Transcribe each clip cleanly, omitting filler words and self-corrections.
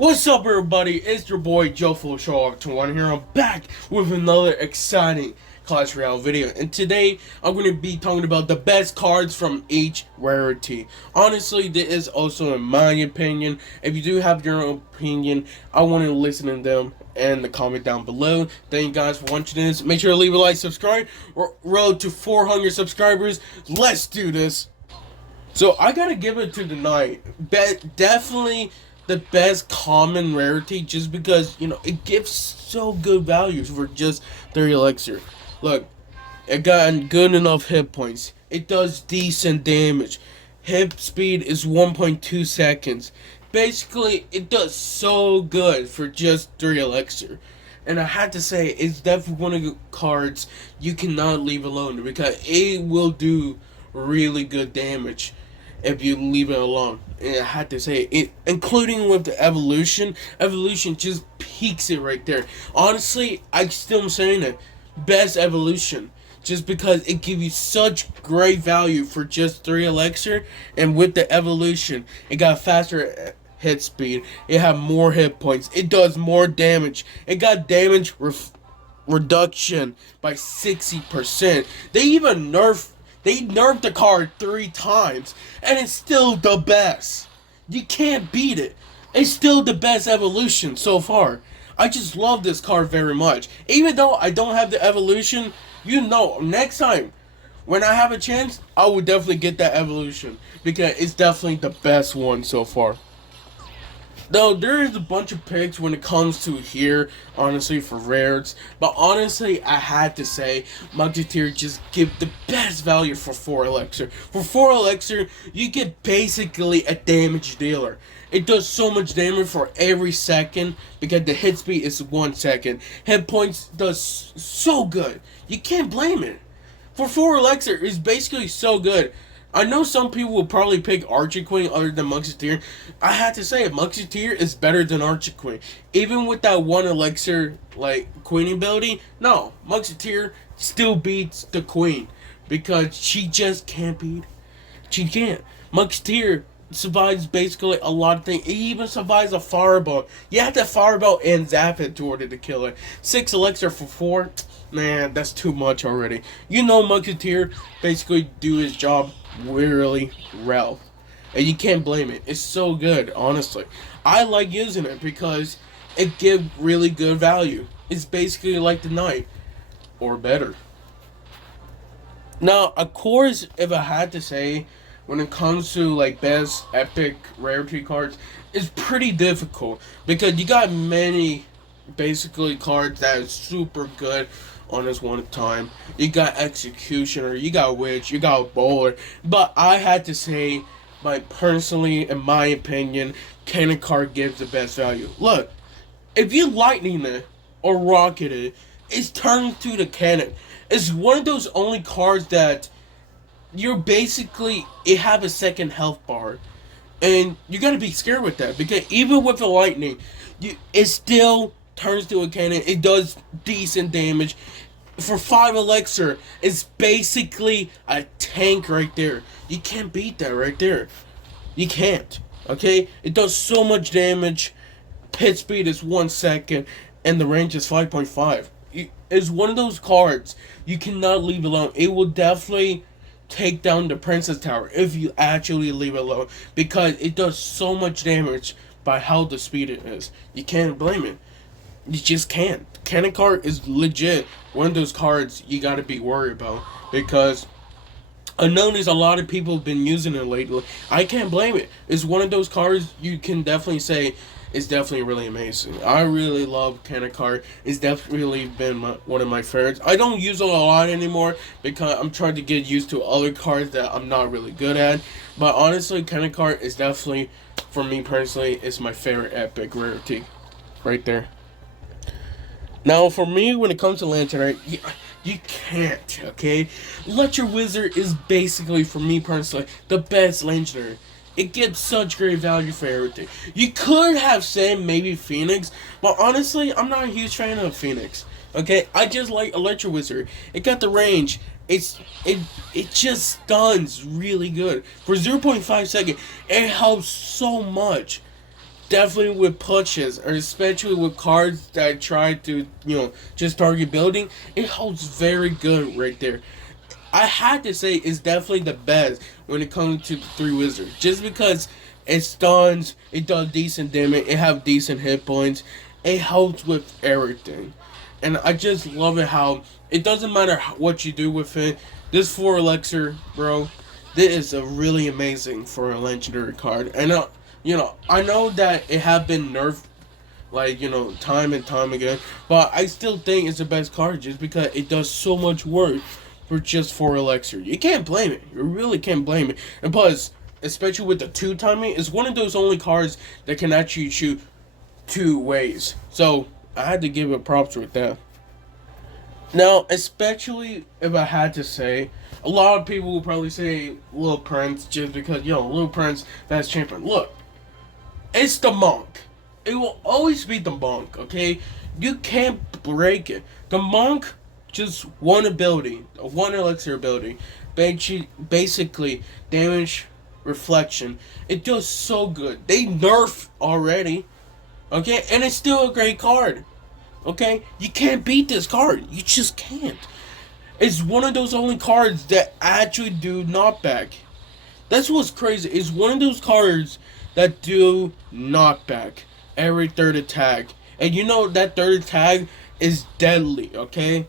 What's up, everybody? It's your boy Joe Full Show Off 21 here. I'm back with another exciting Clash Royale video, and today I'm going to be talking about the best cards from each rarity. Honestly, this is also in my opinion. If you do have your own opinion, I want to listen to them and the comment down below. Thank you guys for watching this. Make sure to leave a like, subscribe. We're road to 400 subscribers. Let's do this. So I gotta give it to the Knight. Definitely the best common rarity, just because it gives so good values for just 3 elixir. Look, it got good enough hit points. It does decent damage. Hit speed is 1.2 seconds. Basically, it does so good for just 3 elixir. And I had to say, it's definitely one of the cards you cannot leave alone, because it will do really good damage if you leave it alone. And I had to say it, including with the evolution just peaks it right there. Honestly, I still am saying it, best evolution, just because it gives you such great value for just 3 elixir. And with the evolution, it got faster hit speed, it had more hit points, it does more damage, it got damage reduction by 60%. They nerfed the card 3 times, and it's still the best. You can't beat it. It's still the best evolution so far. I just love this card very much. Even though I don't have the evolution, next time when I have a chance, I will definitely get that evolution, because it's definitely the best one so far. Though there is a bunch of picks when it comes to here, honestly, for rares. But honestly, I had to say, Musketeer just give the best value for 4 elixir. For 4 elixir, you get basically a damage dealer. It does so much damage for every second, because the hit speed is 1 second. Hit points does so good. You can't blame it. For 4 elixir, it's basically so good. I know some people will probably pick Archer Queen other than Musketeer. I had to say, Musketeer is better than Archer Queen. Even with that 1 elixir, Queen ability, no, Musketeer still beats the Queen, because she just can't beat. She can't. Musketeer survives basically a lot of things. It even survives a fireball. You have to fireball and zap it in order to kill it. 6 elixir for 4, man, that's too much already. Musketeer basically do his job really well, and you can't blame it. It's so good, honestly. I like using it because it gives really good value. It's basically like the Knight, or better. Now, of course, if I had to say, when it comes to best epic rarity cards, it's pretty difficult, because you got many basically cards that is super good on this one time. You got Executioner, you got Witch, you got Bowler. But I had to say, in my opinion, Cannon card gives the best value. Look, if you lightning it or rocket it, it's turned to the cannon. It's one of those only cards that it have a second health bar. And you gotta be scared with that, because even with the lightning, it still turns to a cannon. It does decent damage. For 5 elixir, it's basically a tank right there. You can't beat that right there. You can't. Okay? It does so much damage. Hit speed is 1 second, and the range is 5.5. It's one of those cards you cannot leave alone. It will definitely take down the Princess Tower if you actually leave it alone, because it does so much damage by how the speed it is. You can't blame it. You just can't. Cannon card is legit one of those cards you gotta be worried about, because I noticed a lot of people have been using it lately. I can't blame it. It's one of those cards you can definitely say is definitely really amazing. I really love Cannon card. It's definitely been one of my favorites. I don't use it a lot anymore, because I'm trying to get used to other cards that I'm not really good at. But honestly, Cannon card is definitely, for me personally, it's my favorite epic rarity right there. Now, for me, when it comes to Lantern, you can't, okay? Electro Wizard is basically, for me personally, the best Lantern. It gives such great value for everything. You could have said maybe Phoenix, but honestly, I'm not a huge fan of Phoenix. Okay, I just like Electro Wizard. It got the range. It just stuns really good for 0.5 seconds. It helps so much. definitely with pushes, or especially with cards that try to, just target building, it holds very good right there. I had to say it's definitely the best when it comes to three wizards, just because it stuns, it does decent damage, it have decent hit points, it helps with everything, and I just love it how it doesn't matter what you do with it. This 4 elixir, bro, this is a really amazing for a legendary card, and I know that it have been nerfed like time and time again, but I still think it's the best card just because it does so much work for just 4 elixir. You can't blame it. You really can't blame it. And plus, especially with the 2 timing, it's one of those only cards that can actually shoot 2 ways. So I had to give it props with that. Now, especially if I had to say, a lot of people will probably say Little Prince just because Little Prince, that's champion. Look, it's the monk. It will always be the monk, okay? You can't break it. The monk, just one ability, a 1 elixir ability, basically damage reflection. It does so good. They nerf already, okay? And it's still a great card, okay? You can't beat this card. You just can't. It's one of those only cards that actually do knockback. That's what's crazy. It's one of those cards that do knockback every 3rd attack. And that 3rd attack is deadly, okay?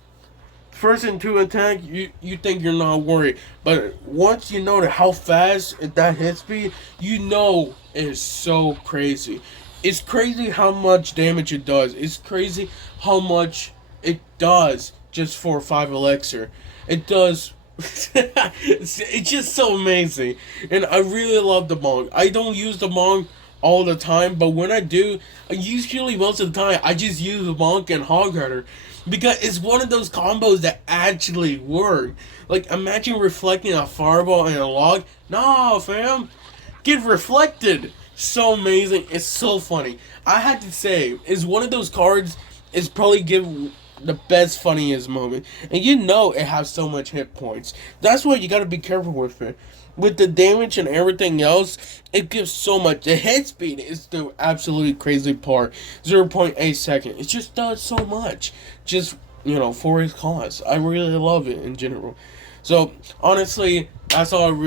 1st and 2 attack, you think you're not worried. But once you know how fast that hit speed, it is so crazy. It's crazy how much damage it does. It's crazy how much it does just for 5 elixir. It does. It's just so amazing. And I really love the monk. I don't use the monk all the time, but when I do, usually most of the time, I just use the monk and hog hunter. Because it's one of those combos that actually work. Like, imagine reflecting a fireball and a log. Nah, fam. Get reflected. So amazing. It's so funny. I had to say, it's one of those cards, it's probably give the best, funniest moment. And it has so much hit points. That's why you gotta be careful with it. With the damage and everything else, it gives so much. The head speed is the absolutely crazy part. 0.8 seconds. It just does so much. Just, for its cost. I really love it in general. So, honestly, that's all I really